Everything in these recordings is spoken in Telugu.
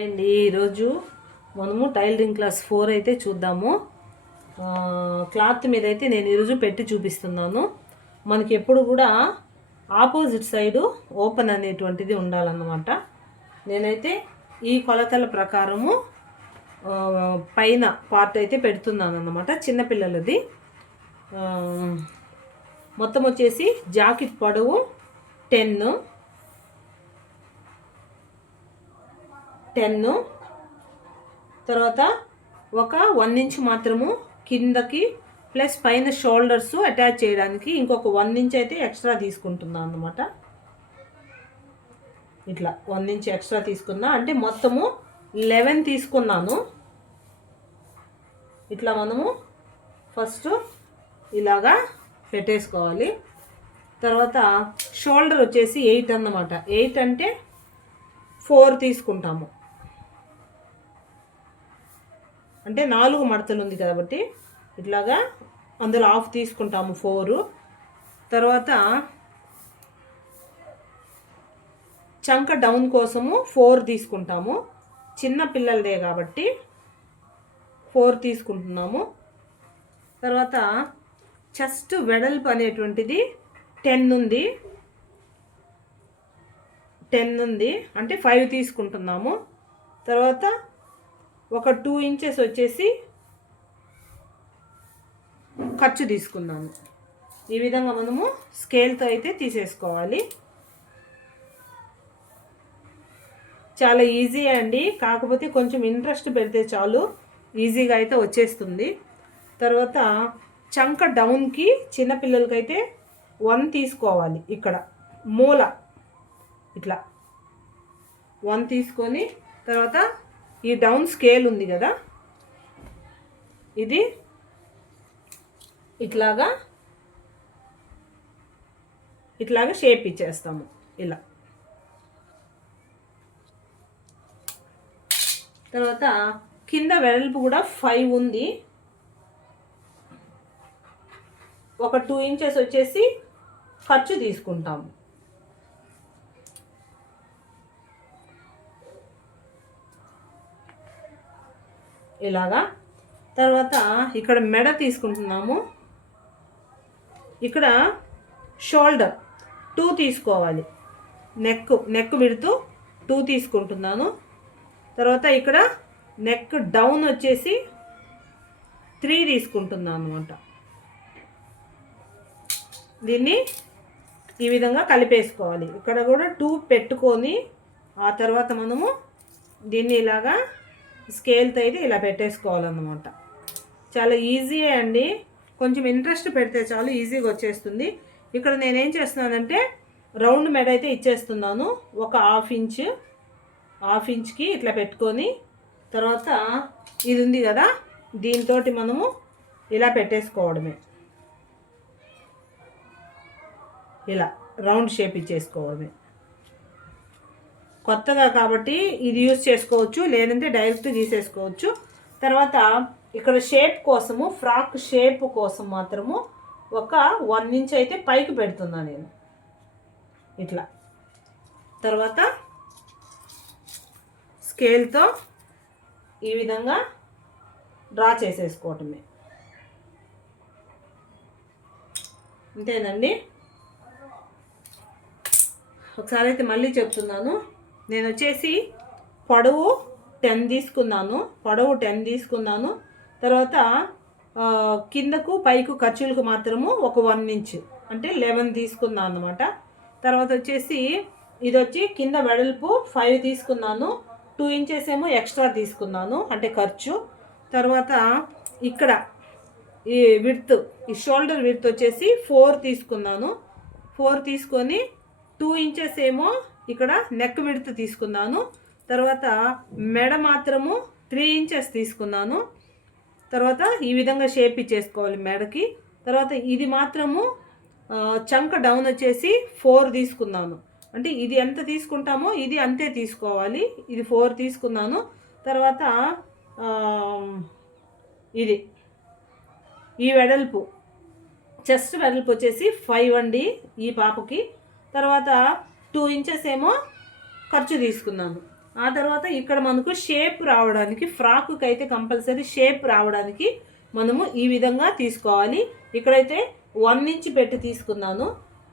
అండి ఈరోజు మనము టైలరింగ్ క్లాస్ 4 అయితే చూద్దాము. క్లాత్ మీద అయితే నేను ఈరోజు పెట్టి చూపిస్తున్నాను. మనకి ఎప్పుడు కూడా ఆపోజిట్ సైడు ఓపెన్ అనేటువంటిది ఉండాలన్నమాట. నేనైతే ఈ కొలతల ప్రకారము పైన పార్ట్ అయితే పెడుతున్నాను అన్నమాట. చిన్నపిల్లలది మొత్తం వచ్చేసి జాకెట్ పొడవు 10, తర్వాత ఒక 1 ఇంచ్ మాత్రము కిందకి ప్లస్ పైన షోల్డర్స్ అటాచ్ చేయడానికి ఇంకొక 1 ఇంచ్ అయితే ఎక్స్ట్రా తీసుకుంటున్నాను అన్నమాట. ఇట్లా 1 ఇంచ్ ఎక్స్ట్రా తీసుకున్నా అంటే మొత్తము 11 తీసుకున్నాను. ఇట్లా మనము ఫస్ట్ ఇలాగా పెట్టేసుకోవాలి. తర్వాత షోల్డర్ వచ్చేసి 8 అన్నమాట. 8 అంటే 4 తీసుకుంటాము. అంటే 4 మడతలు ఉంది కాబట్టి ఇట్లాగా అందులో హాఫ్ తీసుకుంటాము 4. తర్వాత చంక డౌన్ కోసము 4 తీసుకుంటాము. చిన్న పిల్లలదే కాబట్టి 4 తీసుకుంటున్నాము. తర్వాత చెస్ట్ వెడల్పు అనేటువంటిది 10 ఉంది అంటే 5 తీసుకుంటున్నాము. తర్వాత ఒక 2 ఇంచెస్ వచ్చేసి ఖర్చు తీసుకున్నాము. ఈ విధంగా మనము స్కేల్తో అయితే తీసేసుకోవాలి. చాలా ఈజీ అండి, కాకపోతే కొంచెం ఇంట్రెస్ట్ పెడితే చాలు ఈజీగా అయితే వచ్చేస్తుంది. తర్వాత చంక డౌన్కి చిన్నపిల్లలకైతే 1 తీసుకోవాలి. ఇక్కడ మూల ఇట్లా 1 తీసుకొని తర్వాత ఈ డౌన్ స్కేల్ ఉంది కదా, ఇది ఇట్లాగా షేప్ ఇచ్చేస్తాము. ఇలా తర్వాత కింద వెడల్పు కూడా 5 ఉంది. ఒక 2 ఇంచెస్ వచ్చేసి ఖర్చు తీసుకుంటాము. ఇలాగా. తర్వాత ఇక్కడ మెడ తీసుకుంటున్నాము. ఇక్కడ షోల్డర్ 2 తీసుకోవాలి. నెక్ విడుతూ 2 తీసుకుంటున్నాను. తర్వాత ఇక్కడ నెక్ డౌన్ వచ్చేసి 3 తీసుకుంటున్నాను అనమాట. దీన్ని ఈ విధంగా కలిపేసుకోవాలి. ఇక్కడ కూడా 2 పెట్టుకొని ఆ తర్వాత మనము దీన్ని ఇలాగా స్కేల్తో అయితే ఇలా పెట్టేసుకోవాలన్నమాట. చాలా ఈజీ అండి, కొంచెం ఇంట్రెస్ట్ పెడితే చాలు ఈజీగా వచ్చేస్తుంది. ఇక్కడ నేనేం చేస్తున్నానంటే రౌండ్ మెడ అయితే ఇచ్చేస్తున్నాను. ఒక హాఫ్ ఇంచ్కి ఇట్లా పెట్టుకొని తర్వాత ఇది ఉంది కదా, దీంతో మనము ఇలా పెట్టేసుకోవడమే. ఇలా రౌండ్ షేప్ ఇచ్చేసుకోవడమే. కొత్తగా కాబట్టి ఇది యూజ్ చేసుకోవచ్చు, లేదంటే డైరెక్ట్ తీసేసుకోవచ్చు. తర్వాత ఇక్కడ షేప్ కోసము, ఫ్రాక్ షేప్ కోసం మాత్రము ఒక 1 ఇంచ్ అయితే పైకి పెడుతున్నా నేను ఇట్లా. తర్వాత స్కేల్తో ఈ విధంగా డ్రా చేసేసుకోవటమే. అంతేనండి. ఒకసారి అయితే మళ్ళీ చెప్తున్నాను. నేను వచ్చేసి పొడవు 10 తీసుకున్నాను. తర్వాత కిందకు పైకు ఖర్చులకు మాత్రము ఒక 1 ఇంచ్ అంటే 11 తీసుకున్నాను అన్నమాట. తర్వాత వచ్చేసి ఇది వచ్చి కింద వెడల్పు 5 తీసుకున్నాను. 2 ఇంచెస్ ఏమో ఎక్స్ట్రా తీసుకున్నాను అంటే ఖర్చు. తర్వాత ఇక్కడ ఈ షోల్డర్ విడ్త్ వచ్చేసి 4 తీసుకున్నాను. 4 తీసుకొని 2 ఇంచెస్ ఏమో ఇక్కడ నెక్ విడ్త్ తీసుకున్నాను. తర్వాత మెడ మాత్రము 3 ఇంచెస్ తీసుకున్నాను. తర్వాత ఈ విధంగా షేప్ ఇచ్చేసుకోవాలి మెడకి. తర్వాత ఇది మాత్రము చంక డౌన్ వచ్చేసి 4 తీసుకున్నాను. అంటే ఇది ఎంత తీసుకుంటామో ఇది అంతే తీసుకోవాలి. ఇది 4 తీసుకున్నాను. తర్వాత ఇది ఈ వెడల్పు చెస్ట్ వెడల్పు వచ్చేసి 5 అండి ఈ పాపకి. తర్వాత 2 ఇంచెస్ ఏమో ఖర్చు తీసుకున్నాను. ఆ తర్వాత ఇక్కడ మనకు షేప్ రావడానికి, ఫ్రాక్కి అయితే కంపల్సరీ షేప్ రావడానికి మనము ఈ విధంగా తీసుకోవాలి. ఇక్కడైతే 1 ఇంచ్ పెట్టి తీసుకున్నాను.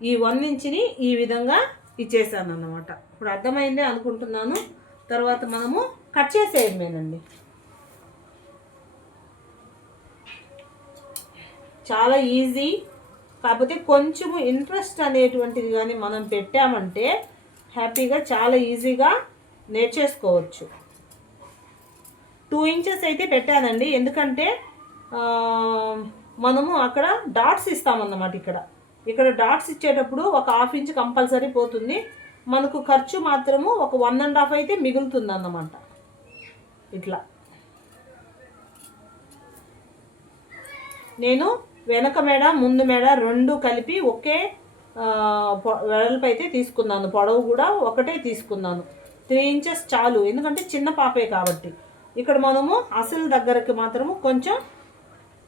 ఈ 1 ఇంచ్ని ఈ విధంగా ఇచ్చేసాను అన్నమాట. ఇప్పుడు అర్థమైందే అనుకుంటున్నాను. తర్వాత మనము కట్ చేసేయడమేనండి. చాలా ఈజీ. కాకపోతే కొంచెము ఇంట్రెస్ట్ అనేటువంటిది కానీ మనం పెట్టామంటే హ్యాపీగా చాలా ఈజీగా నేర్చేసుకోవచ్చు. 2 ఇంచెస్ అయితే పెట్టానండి. ఎందుకంటే మనము అక్కడ డాట్స్ ఇస్తామన్నమాట. ఇక్కడ డాట్స్ ఇచ్చేటప్పుడు ఒక 1/2 ఇంచ్ కంపల్సరీ పోతుంది. మనకు ఖర్చు మాత్రము ఒక 1.5 అయితే మిగులుతుంది అన్నమాట. ఇట్లా నేను వెనక మెడ ముందు మెడ 2 కలిపి ఒకే వెడల్పు అయితే తీసుకున్నాను. పొడవు కూడా ఒకటే తీసుకున్నాను. 3 ఇంచెస్ చాలు, ఎందుకంటే చిన్న పాపే కాబట్టి. ఇక్కడ మనము అసలు దగ్గరకు మాత్రము కొంచెం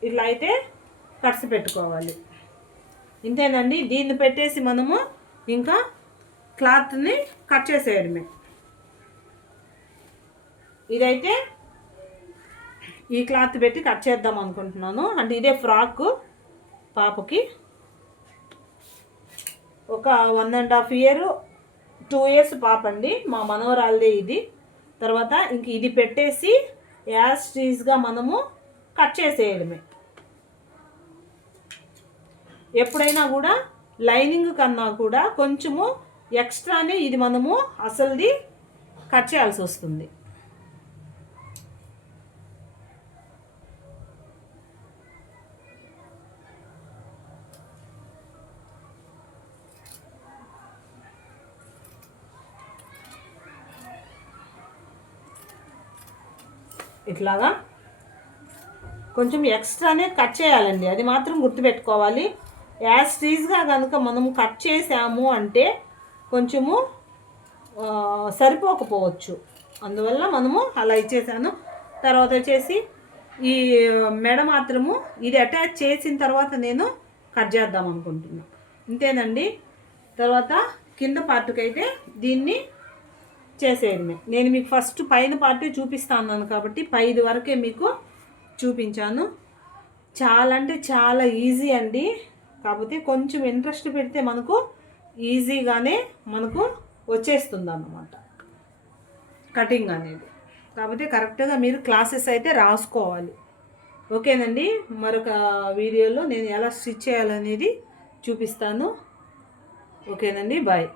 ఇట్లా అయితే కట్స్ పెట్టుకోవాలి. ఇంతేనండి. దీన్ని పెట్టేసి మనము ఇంకా క్లాత్ని కట్ చేసేయడమే. ఇదైతే ఈ క్లాత్ పెట్టి కట్ చేద్దాం అనుకుంటున్నాను. అంటే ఇదే ఫ్రాక్ పాపకి. ఒక 1.5 ఇయర్ 2 ఇయర్స్ పాప అండి, మా మనవరాలదే ఇది. తర్వాత ఇంక ఇది పెట్టేసి యాజ్ టీజ్గా మనము కట్ చేసేయడమే. ఎప్పుడైనా కూడా లైనింగ్ కన్నా కూడా కొంచెము ఎక్స్ట్రానే ఇది మనము అసలుది కట్ చేయాల్సి వస్తుంది. ఇట్లాగా కొంచెం ఎక్స్ట్రానే కట్ చేయాలండి, అది మాత్రం గుర్తుపెట్టుకోవాలి. యాజ్ టీజ్గా కనుక మనం కట్ చేసాము అంటే కొంచెము సరిపోకపోవచ్చు. అందువల్ల మనము అలా ఇచ్చేసాను. తర్వాత వచ్చేసి ఈ మెడ మాత్రము ఇది అటాచ్ చేసిన తర్వాత నేను కట్ చేద్దాం అనుకుంటున్నాను. ఇంతేనండి. తర్వాత కింద పార్ట్కి అయితే దీన్ని చేసేయడమే. నేను మీకు ఫస్ట్ పైన పార్టీ చూపిస్తాను కాబట్టి 5 వరకే మీకు చూపించాను. చాలా అంటే చాలా ఈజీ అండి. కాకపోతే కొంచెం ఇంట్రెస్ట్ పెడితే మనకు ఈజీగానే మనకు వచ్చేస్తుంది అన్నమాట కటింగ్ అనేది. కాకపోతే కరెక్ట్గా మీరు క్లాసెస్ అయితే రాసుకోవాలి. ఓకేనండి. మరొక వీడియోలో నేను ఎలా స్టిచ్ చేయాలనేది చూపిస్తాను. ఓకేనండి. బాయ్.